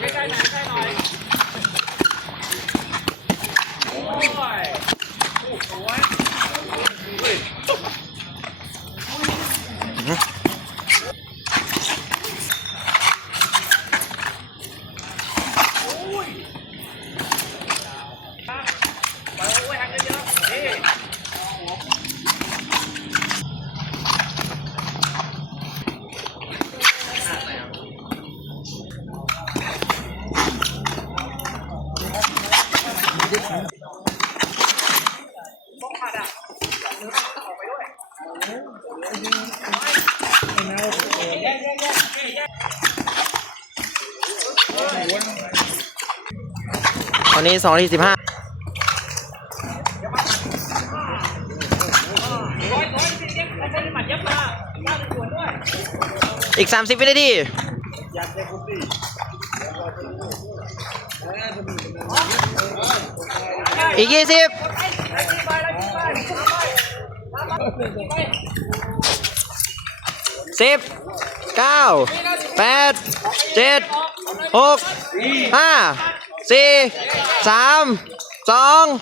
ใกล้ๆหน่อยใกล้หน่อยโอ้ยโอ้โตอนนี้สองนาทีสิบห้าอีกสามสิบวินาทีอีกยี่สิบ สิบเก้าแปดเจ็ดหกห้าสี่สามสอง